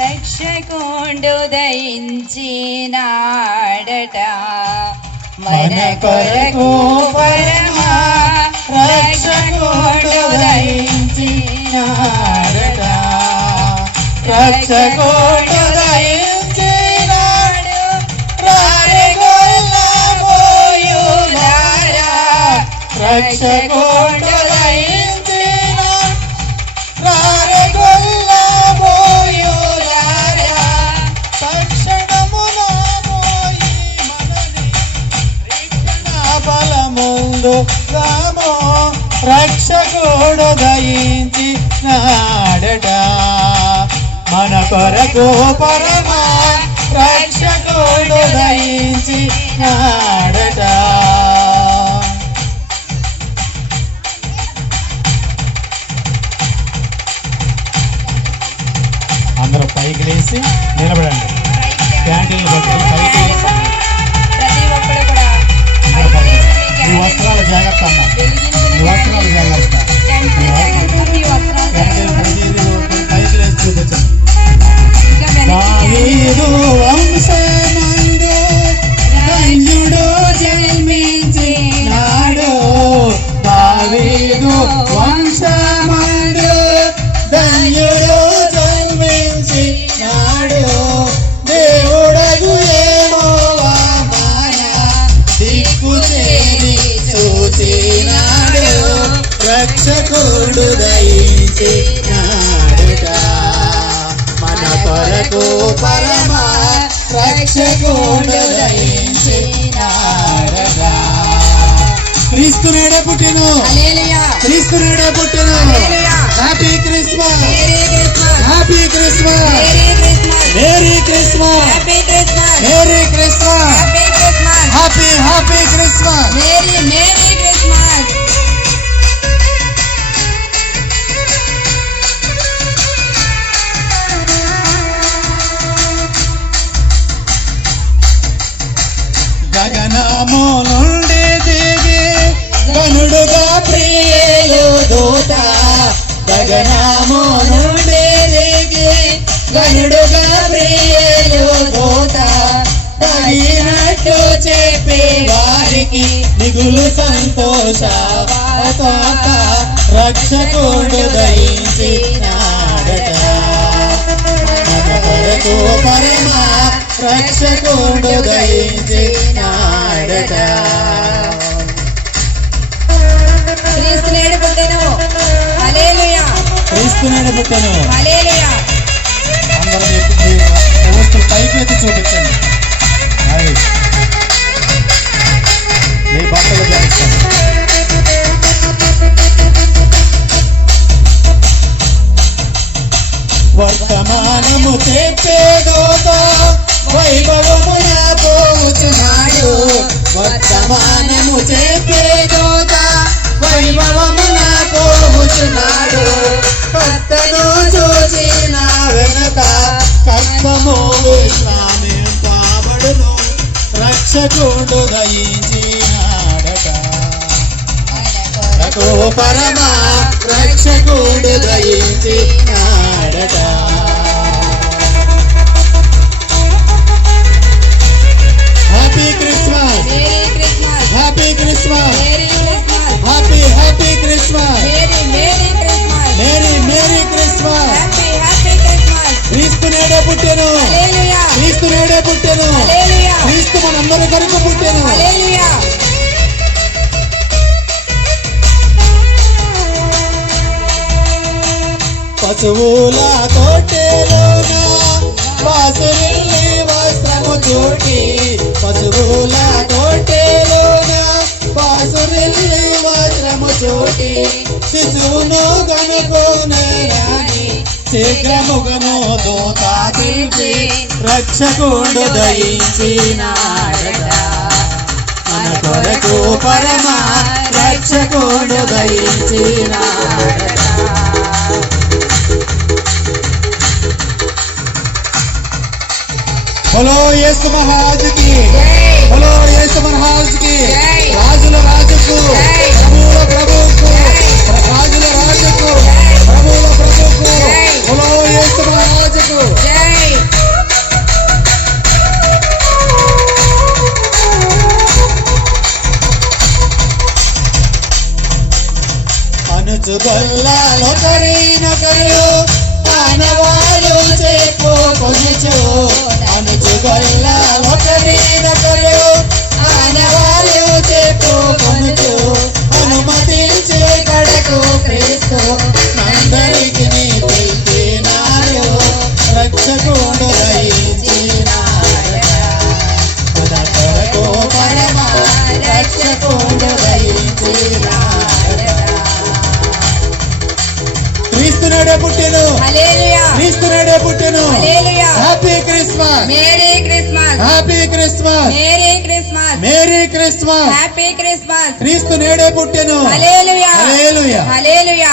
రక్షకుండు దయించినాడట మన కొరకు పరమా రక్షకుడు దయించినాడట రక్షకుడు దయించినాడు రారిగొల్లబోయులారా. రక్షకుడు నందు రామో రక్షకుడు దయించి నాడట. మన కొరకు పరమా రక్షకుడు దయించి నాడట. అందరూ పైకి లేచి నిలబడండి. క్యాంటీన్లు పట్టుకొని పైకి ఈ వస్త్రాల జాగ్రత్త అమ్మ. ఈ వస్త్రాల జాగ్రత్త. వంశమందు ధన్యుడు జన్మించినాడు దేవుడగు ఏమోవా మాయ దిక్కు చూచినాడు రక్షకుడు దయించినాడుట మన కొరకు పరమా రక్షకుడు దయించినాడట క్రీస్తు నేడే పుట్టెను. హల్లెలూయా. క్రీస్తు నేడే పుట్టెను. Happy Christmas. Happy Christmas. వారికి మిగులు సంతోష వార్త రక్షకుడు దయించినాడట మన కొరకు పరమా రక్షకుడు దయించినాడట క్రీస్తు నేడు పుట్టెను హల్లెలూయా పుట్టను అందరూ ప్రవక్తలు పైకి ఎత్తి చూపించండి. రక్షకుడు దయించి మనందరి పశువుల తోటేలోన వాసుల్ని వస్త్రము చోటి పశువుల తోటేలోన వాసుల్ని వస్త్రము చోటి శిశువును కనుకోనయాని శీఘ్రముగను దూత పిలిచి రక్షకుడు దయించినాడట మన కొరకు పరమా రక్షకుడు భయించినా హలో యేసు మహారాజ్కి హలో యేసు మహారాజ్ రాజుల రాజుకు. ప్రభువుల ప్రభువుకు. అనుచుగొల్లొకరినొకరు ఆనవాలు చెప్పుకొనుచు అనుచుగొల్లొకరినొకరు ఆనవాలు merry Christmas happy Christmas merry Christmas merry Christmas happy Christmas క్రీస్తు నేడే పుట్టెను. హల్లెలూయా హల్లెలూయా హల్లెలూయా